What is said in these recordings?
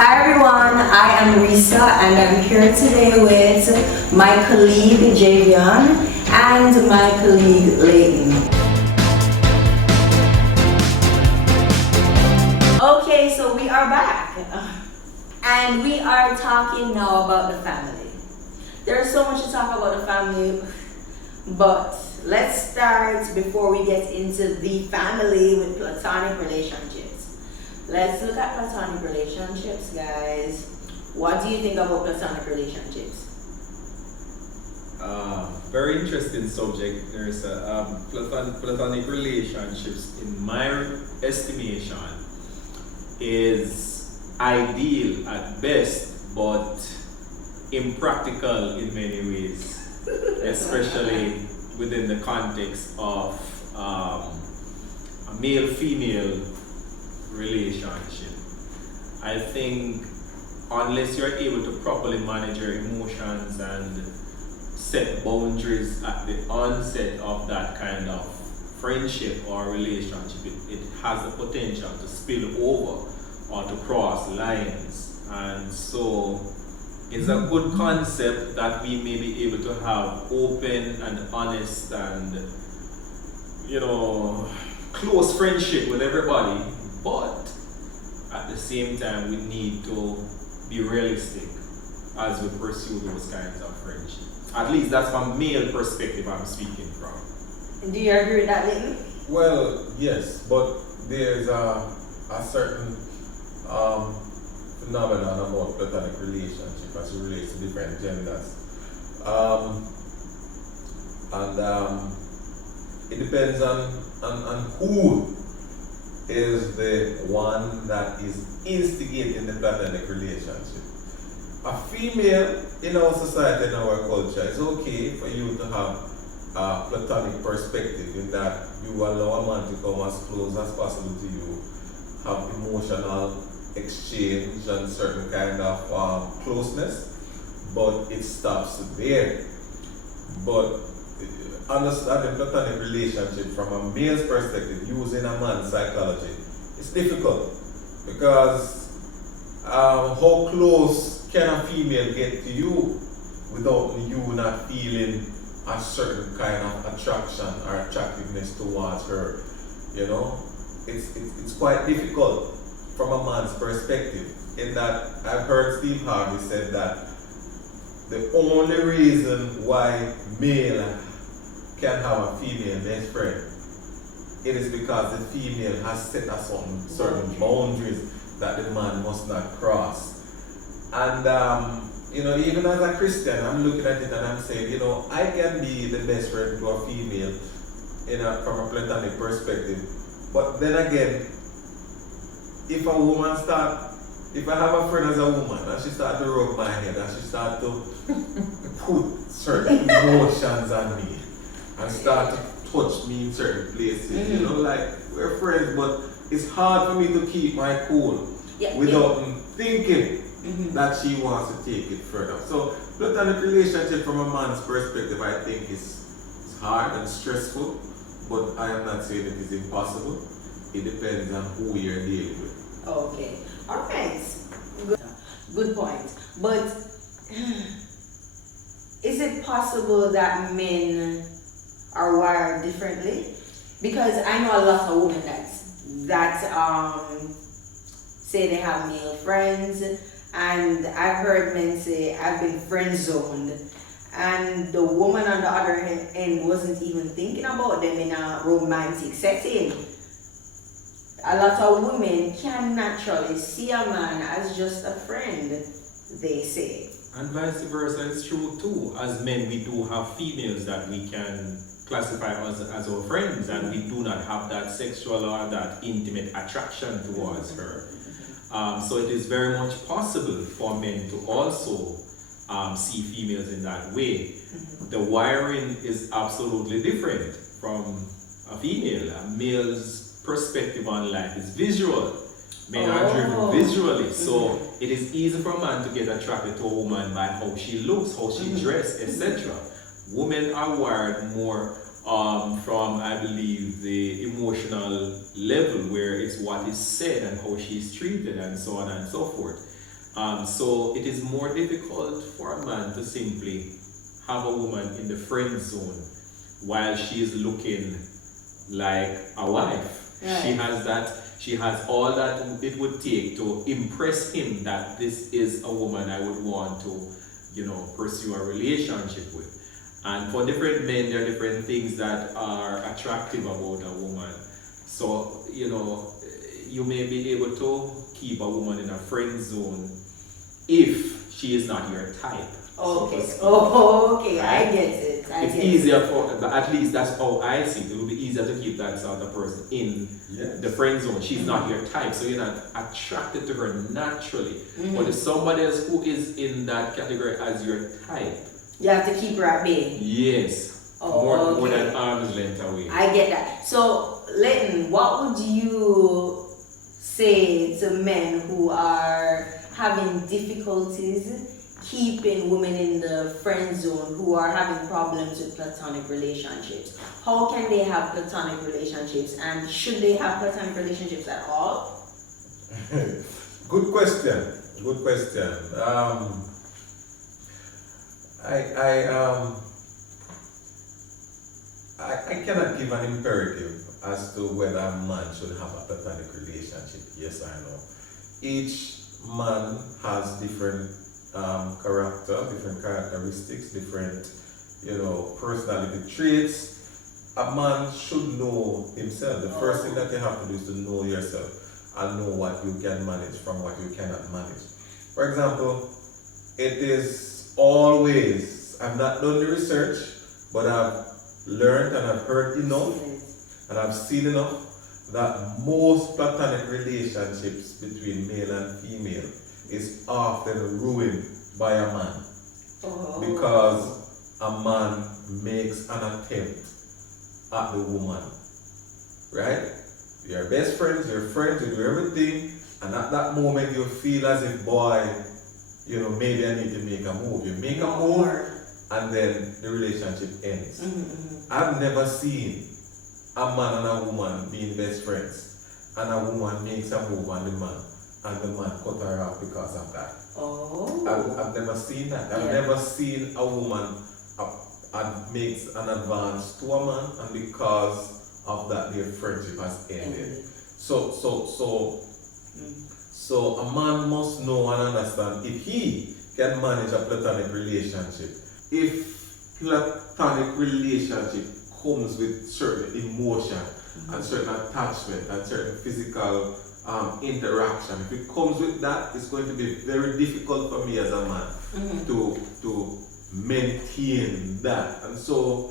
Hi everyone, I am Risa and I'm here today with my colleague Javion and my colleague Layton. Okay, so we are back and we are talking now about the family. There's so much to talk about the family, but let's start before we get into the family with platonic relationships. Let's look at platonic relationships, guys. What do you think about platonic relationships? Very interesting subject. There's platonic relationships, in my estimation, is ideal at best, but impractical in many ways, especially within the context of a male-female relationship. I think unless you're able to properly manage your emotions and set boundaries at the onset of that kind of friendship or relationship, it has the potential to spill over or to cross lines. And so it's a good concept that we may be able to have open and honest and, close friendship with everybody, but at the same time we need to be realistic as we pursue those kinds of friendships. At least that's from male perspective I'm speaking from. Do you agree with that, Layton? Well, yes, but there's a certain phenomenon about platonic relationship as it relates to different genders. It depends on who is the one that is instigating the platonic relationship. A female in our society, in our culture, it's okay for you to have a platonic perspective in that you allow a man to come as close as possible to you, have emotional exchange and certain kind of closeness, but it stops there. But understanding platonic relationship from a male's perspective, using a man's psychology, it's difficult because how close can a female get to you without you not feeling a certain kind of attraction or attractiveness towards her? It's quite difficult from a man's perspective. In that, I've heard Steve Harvey said that the only reason why male can have a female best friend, it is because the female has set us on certain boundaries that the man must not cross. And even as a Christian, I'm looking at it and I'm saying, I can be the best friend to a female from a platonic perspective. But then again, if I have a friend as a woman and she starts to rub my head and she starts to put certain emotions on me and start to touch me in certain places, like we're friends, but it's hard for me to keep my cool without thinking that she wants to take it further. So platonic relationship from a man's perspective, I think is hard and stressful, but I am not saying it is impossible. It depends on who you're dealing with. Okay. Alright. Good point. But is it possible that men are wired differently? Because I know a lot of women that say they have male friends, and I've heard men say I've been friend zoned, and the woman on the other end wasn't even thinking about them in a romantic setting. A lot of women can naturally see a man as just a friend, they say. And vice versa, it's true too. As men, we do have females that we can classify as our friends, and we do not have that sexual or that intimate attraction towards her. So it is very much possible for men to also see females in that way. The wiring is absolutely different from a female. A male's perspective on life is visual. Men are driven visually, so it is easy for a man to get attracted to a woman by how she looks, how she dresses, etc. Women are wired more from, I believe, the emotional level, where it's what is said and how she's treated and so on and so forth. So it is more difficult for a man to simply have a woman in the friend zone while she is looking like a wife. Right. She has all that it would take to impress him that this is a woman I would want to, pursue a relationship with. And for different men, there are different things that are attractive about a woman. So, you may be able to keep a woman in a friend zone if she is not your type. Okay. Right? I get it. It's easier at least that's how I see it. It will be easier to keep that sort of person in the friend zone. She's not your type, so you're not attracted to her naturally. But if somebody else who is in that category as your type, you have to keep her at bay. yes, more than arm's length away. I get that. So, Leighton, what would you say to men who are having difficulties keeping women in the friend zone, who are having problems with platonic relationships? How can they have platonic relationships, and should they have platonic relationships at all? Good question. Good question. I cannot give an imperative as to whether a man should have a platonic relationship. Yes or no. Each man has different different characteristics, different, personality traits. A man should know himself. The first thing that you have to do is to know yourself and know what you can manage from what you cannot manage. For example, it is always, I've not done the research, but I've learned and I've heard enough and I've seen enough that most platonic relationships between male and female is often ruined by a man. Because a man makes an attempt at the woman. Right? You're best friends, you're friends, you do everything, and at that moment you feel as if, boy, maybe I need to make a move. You make a move, and then the relationship ends. I've never seen a man and a woman being best friends, and a woman makes a move on the man, and the man cut her off because of that. I've never seen that. I've never seen a woman makes an advance to a man, and because of that their friendship has ended. So a man must know and understand if he can manage a platonic relationship. If platonic relationship comes with certain emotion and certain attachment and certain physical interaction, if it comes with that, it's going to be very difficult for me as a man to maintain that. And so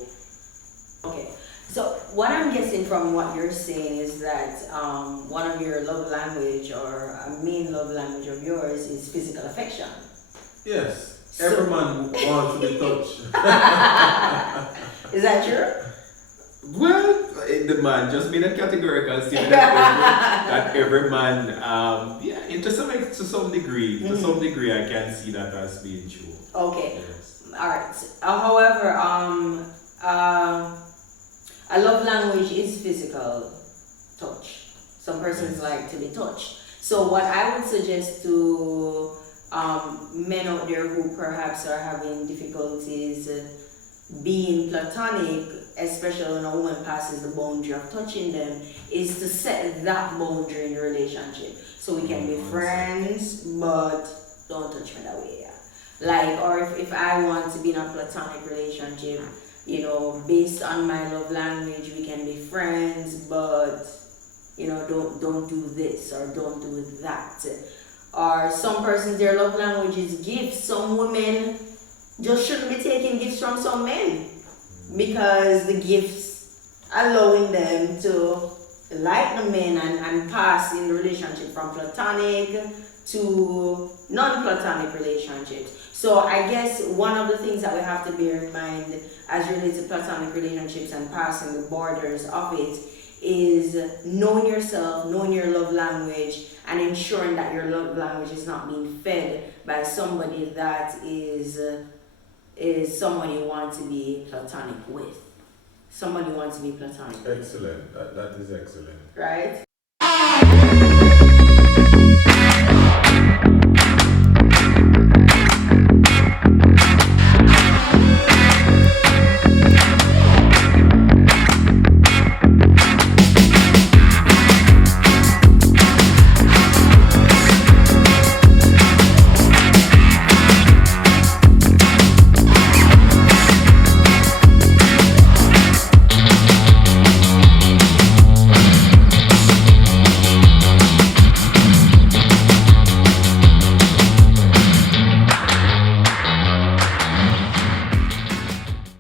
so what I'm guessing from what you're saying is that one of your love language, or a main love language of yours, is physical affection. Yes. Every man wants to be touched. Is that true? Well, the man just made a categorical statement that every man, to some degree, I can see that as being true. Okay. Yes. All right. However, a love language is physical touch. Some persons like to be touched. So what I would suggest to men out there who perhaps are having difficulties being platonic, especially when a woman passes the boundary of touching them, is to set that boundary in the relationship. So we can be friends, but don't touch me that way. Like, or if I want to be in a platonic relationship, based on my love language, we can be friends, but don't do this or don't do that. Or some persons, their love language is gifts. Some women just shouldn't be taking gifts from some men, because the gifts allowing them to like the men and pass in the relationship from platonic to non-platonic relationships. So I guess one of the things that we have to bear in mind as related to platonic relationships and passing the borders of it is knowing yourself, knowing your love language, and ensuring that your love language is not being fed by somebody that is someone you want to be platonic with. Someone you want to be platonic with. Excellent. That is excellent. Right?